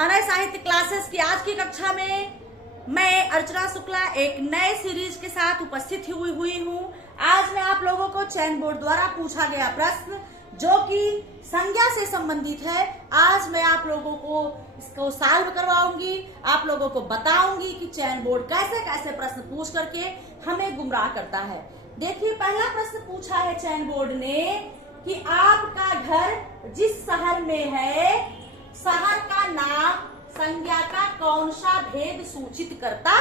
अनय साहित्य क्लासेस की आज की कक्षा में मैं अर्चना शुक्ला एक नए सीरीज के साथ उपस्थित हुई हूँ। आज मैं आप लोगों को चयन बोर्ड द्वारा पूछा गया प्रश्न जो कि संज्ञा से संबंधित है, आज मैं आप लोगों को इसको सॉल्व करवाऊंगी, आप लोगों को बताऊंगी कि चयन बोर्ड कैसे कैसे प्रश्न पूछ करके हमें गुमराह करता है। देखिए, पहला प्रश्न पूछा है चयन बोर्ड ने कि आपका घर जिस शहर में है, शहर का नाम संज्ञा का कौन सा भेद सूचित करता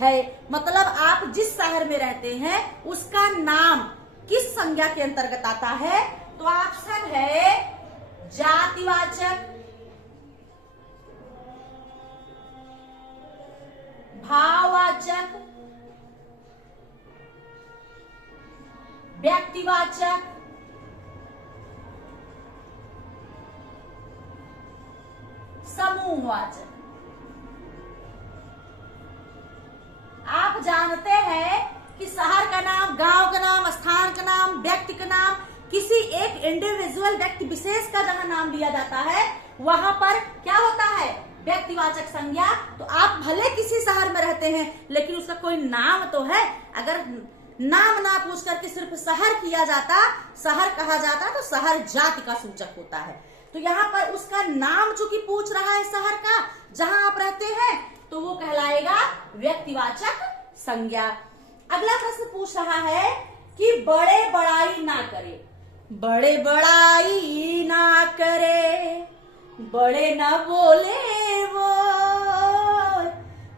है। मतलब आप जिस शहर में रहते हैं उसका नाम किस संज्ञा के अंतर्गत आता है। तो ऑप्शन है जातिवाचक, भाववाचक, व्यक्तिवाचक, समूहवाचक। आप जानते हैं कि शहर का नाम, गांव का नाम, स्थान का नाम, व्यक्ति का नाम, किसी एक इंडिविजुअल व्यक्ति विशेष का जहां नाम लिया जाता है वहां पर क्या होता है, व्यक्तिवाचक संज्ञा। तो आप भले किसी शहर में रहते हैं लेकिन उसका कोई नाम तो है। अगर नाम ना पूछ करके सिर्फ शहर किया जाता, शहर कहा जाता, तो शहर जाति का सूचक होता है। तो यहाँ पर उसका नाम चूंकि पूछ रहा है शहर का जहां आप रहते हैं, तो वो कहलाएगा व्यक्तिवाचक संज्ञा। अगला प्रश्न पूछ रहा है कि बड़े बड़ाई ना करे, बड़े बड़ाई ना करे, बड़े न बोले वो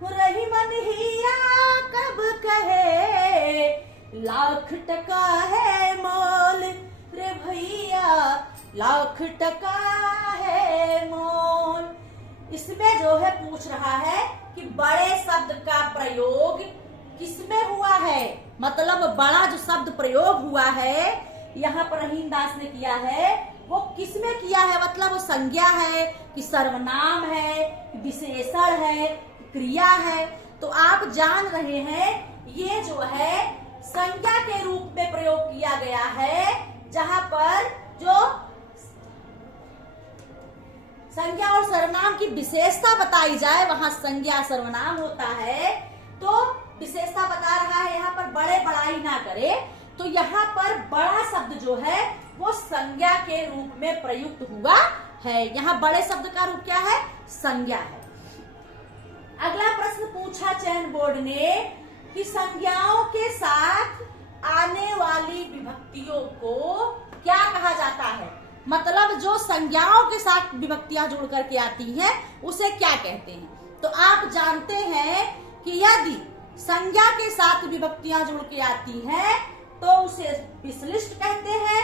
रही मन हिया कब कहे, लाख टका है मोल रे भैया, लाख टका है मोल। इसमें जो है पूछ रहा है कि बड़े शब्द का प्रयोग किसमें हुआ है। मतलब बड़ा जो शब्द प्रयोग हुआ है यहाँ पर रहीम दास ने किया है, वो किसमें किया है। मतलब वो संज्ञा है कि सर्वनाम है, विशेषण है, क्रिया है। तो आप जान रहे हैं ये जो है संज्ञा के रूप में प्रयोग किया गया है, जहां पर जो संज्ञा और सर्वनाम की विशेषता बताई जाए वहां संज्ञा सर्वनाम होता है। तो विशेषता बता रहा है यहाँ पर बड़े बड़ाई ना करे, तो यहाँ पर बड़ा शब्द जो है वो संज्ञा के रूप में प्रयुक्त हुआ है। यहाँ बड़े शब्द का रूप क्या है, संज्ञा है। अगला प्रश्न पूछा चयन बोर्ड ने कि संज्ञाओं के साथ आने वाली विभक्तियों को क्या कहा जाता है। मतलब जो संज्ञाओं के साथ विभक्तियां जुड़ करके आती हैं उसे क्या कहते हैं। तो आप जानते हैं कि यदि संज्ञा के साथ विभक्तियां जुड़ के आती हैं तो उसे विश्लिष्ट कहते हैं,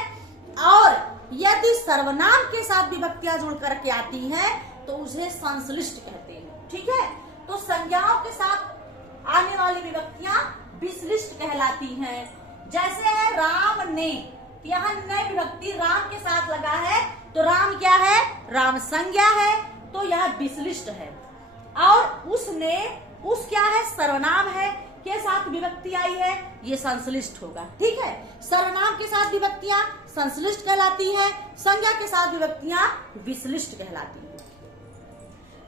और यदि सर्वनाम के साथ विभक्तियां जुड़ करके आती हैं तो उसे संश्लिष्ट कहते हैं। ठीक है, तो संज्ञाओं के साथ आने वाली विभक्तियां विश्लिष्ट कहलाती हैं। जैसे है राम ने, यहाँ नए विभक्ति राम के साथ लगा है, तो राम क्या है, राम संज्ञा है, तो यह विश्लिष्ट है। और उसने, उस क्या है, सर्वनाम है, के साथ विभक्ति आई है, ये संश्लिष्ट होगा। ठीक है, सर्वनाम के साथ विभक्तियां संश्लिष्ट कहलाती है, संज्ञा के साथ विभक्तियां विश्लिष्ट कहलाती है।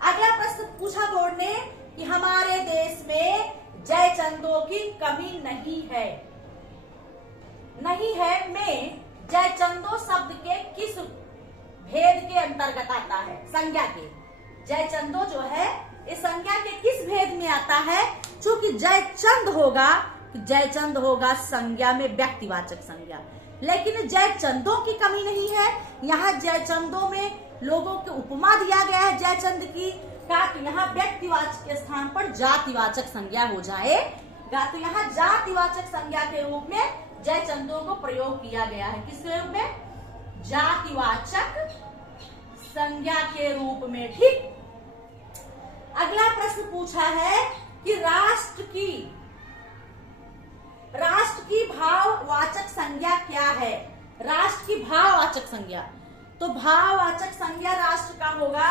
अगला प्रश्न पूछा बोर्ड ने कि हमारे देश में जयचंदों की कमी नहीं है। नहीं है में जयचंदो शब्द के किस भेद के अंतर्गत आता है। संज्ञा के, जयचंदो जो है इस संज्ञा के किस भेद में आता है। चूंकि जयचंद होगा, जयचंद होगा संज्ञा में व्यक्तिवाचक संज्ञा, लेकिन जयचंदों की कमी नहीं है। यहाँ जयचंदों में लोगों के उपमा दिया गया है जयचंद की का, तो यहाँ व्यक्तिवाचक के स्थान पर जातिवाचक संज्ञा हो जाएगा। तो यहाँ जातिवाचक संज्ञा के रूप में जयचंदों को प्रयोग किया गया है। किसके रूप में, जातिवाचक संज्ञा के रूप में। ठीक, अगला प्रश्न पूछा है कि राष्ट्र की भाववाचक संज्ञा क्या है। राष्ट्र की भाववाचक संज्ञा, तो भाववाचक संज्ञा राष्ट्र का होगा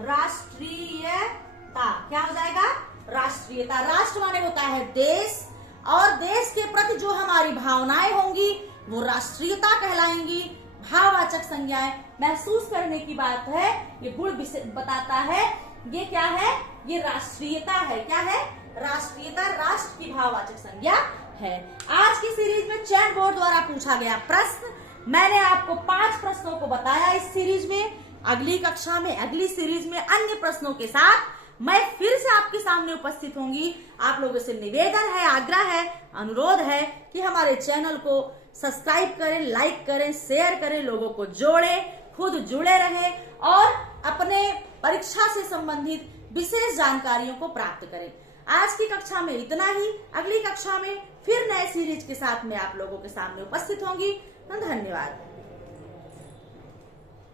राष्ट्रीयता। क्या हो जाएगा, राष्ट्रीयता। राष्ट्र माने होता है देश, और देश के प्रति जो हमारी भावनाएं होंगी वो राष्ट्रीयता कहलाएंगी। भाववाचक संज्ञाएं महसूस करने की बात है। ये गुण बताता है। ये क्या है? ये राष्ट्रीयता है। क्या है? राष्ट्रीयता, राष्ट्र की भाववाचक संज्ञा है। आज की सीरीज में चैट बोर्ड द्वारा पूछा गया प्रश्न, मैंने आपको 5 प्रश्नों को बताया इस सीरीज में। अगली कक्षा में, अगली सीरीज में अन्य प्रश्नों के साथ मैं फिर से आपके सामने उपस्थित होंगी। आप लोगों से निवेदन है, आग्रह है, अनुरोध है कि हमारे चैनल को सब्सक्राइब करें, लाइक करें, शेयर करें, लोगों को जोड़ें, खुद जुड़े रहें और अपने परीक्षा से संबंधित विशेष जानकारियों को प्राप्त करें। आज की कक्षा में इतना ही। अगली कक्षा में फिर नए सीरीज के साथ मैं आप लोगों के सामने उपस्थित होंगी। धन्यवाद।